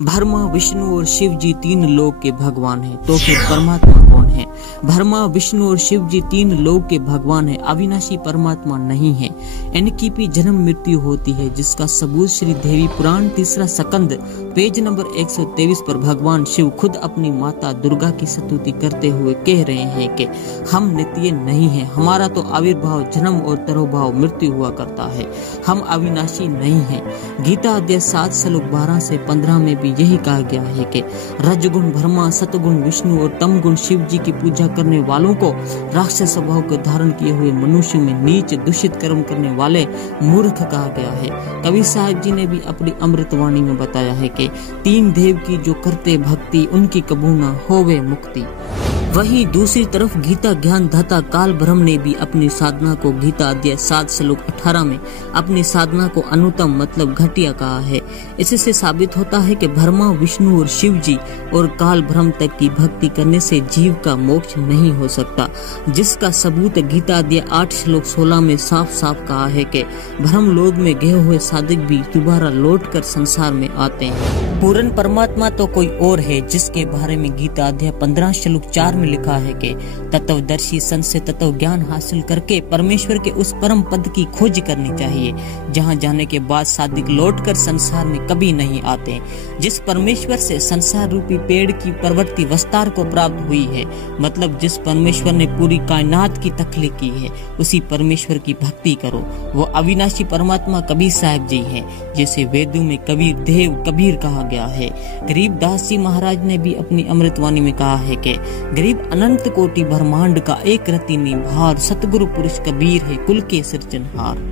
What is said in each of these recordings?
ब्रह्मा, विष्णु और शिव जी तीन लोक के भगवान हैं, तो फिर परमात्मा कौन है? ब्रह्मा, विष्णु और शिव जी तीन लोक के भगवान हैं, अविनाशी परमात्मा नहीं है। इनकी भी जन्म मृत्यु होती है, जिसका सबूत श्री देवी पुराण तीसरा स्कंद पेज नंबर 123 पर भगवान शिव खुद अपनी माता दुर्गा की स्तुति करते हुए कह रहे हैं कि हम नित्य नहीं है, हमारा तो आविर्भाव जन्म और तरोभाव मृत्यु हुआ करता है, हम अविनाशी नहीं है। गीता अध्याय 7 श्लोक 12 से 15 में भी यही कहा गया है कि रजगुण ब्रह्मा, सतगुण विष्णु और तमगुण शिव जी की पूजा करने वालों को राक्षस स्वभाव को धारण किए हुए मनुष्य में नीच दूषित कर्म करने वाले मूर्ख कहा गया है। कबीर साहिब जी ने भी अपनी अमृतवाणी में बताया है कि तीन देव की जो करते भक्ति, उनकी कबू न होवे मुक्ति। वहीं दूसरी तरफ गीता ज्ञान दाता काल ब्रह्म ने भी अपनी साधना को गीता अध्याय 7 श्लोक 18 में अपनी साधना को अनुत्तम मतलब घटिया कहा है। इससे साबित होता है कि ब्रह्मा, विष्णु और शिव जी और काल ब्रह्म तक की भक्ति करने से जीव का मोक्ष नहीं हो सकता, जिसका सबूत गीता अध्याय 8 श्लोक 16 में साफ साफ कहा है कि ब्रह्म लोक में गए हुए साधक भी दोबारा लौट कर संसार में आते हैं। पूर्ण परमात्मा तो कोई और है, जिसके बारे में गीता अध्याय 15 श्लोक 4 में लिखा है कि तत्वदर्शी संत से तत्व ज्ञान हासिल करके परमेश्वर के उस परम पद की खोज करनी चाहिए, जहां जाने के बाद साधक लौटकर संसार में कभी नहीं आते। जिस परमेश्वर से संसार रूपी पेड़ की प्रवृत्ति विस्तार को प्राप्त हुई है, मतलब जिस परमेश्वर ने पूरी कायनात की तख्लीक की है, उसी परमेश्वर की भक्ति करो। वो अविनाशी परमात्मा कबीर साहब जी हैं, जैसे वेदों में कबीर देव कबीर कहा गया है। गरीबदास जी महाराज ने भी अपनी अमृतवाणी में कहा है कि गरीब अनंत कोटि ब्रह्मांड का एक रति निभार, सतगुरु पुरुष कबीर है कुल के सिरजनहार।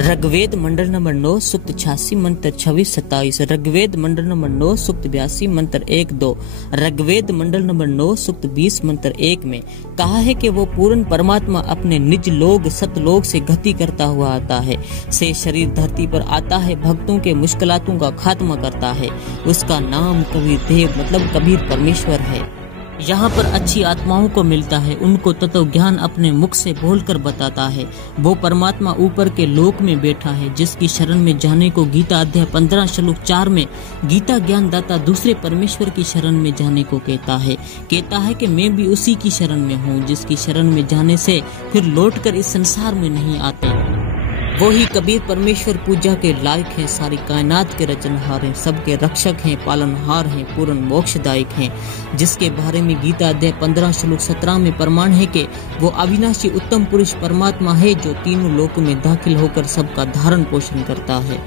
ऋग्वेद मंडल नंबर 9 सूक्त 86 मंत्र 26-27, ऋग्वेद मंडल नंबर 9 सूक्त 82 मंत्र 1-2, ऋग्वेद मंडल नंबर 9 सूक्त 20 मंत्र 1 में कहा है कि वो पूर्ण परमात्मा अपने निज लोक सतलोक से गति करता हुआ आता है, से शरीर धरती पर आता है, भक्तों के मुश्किलातों का खात्मा करता है। उसका नाम कबीर देव मतलब कबीर परमेश्वर है। यहाँ पर अच्छी आत्माओं को मिलता है, उनको तत्व ज्ञान अपने मुख से बोलकर बताता है। वो परमात्मा ऊपर के लोक में बैठा है, जिसकी शरण में जाने को गीता अध्याय 15 श्लोक 4 में गीता ज्ञान दाता दूसरे परमेश्वर की शरण में जाने को कहता है कि मैं भी उसी की शरण में हूँ, जिसकी शरण में जाने से फिर लौटकर इस संसार में नहीं आते। वो ही कबीर परमेश्वर पूजा के लायक हैं, सारी कायनात के रचनहार हैं, सबके रक्षक हैं, पालनहार हैं, पूर्ण मोक्षदायक हैं, जिसके बारे में गीता अध्याय 15 श्लोक 17 में प्रमाण है कि वो अविनाशी उत्तम पुरुष परमात्मा है, जो तीनों लोकों में दाखिल होकर सबका धारण पोषण करता है।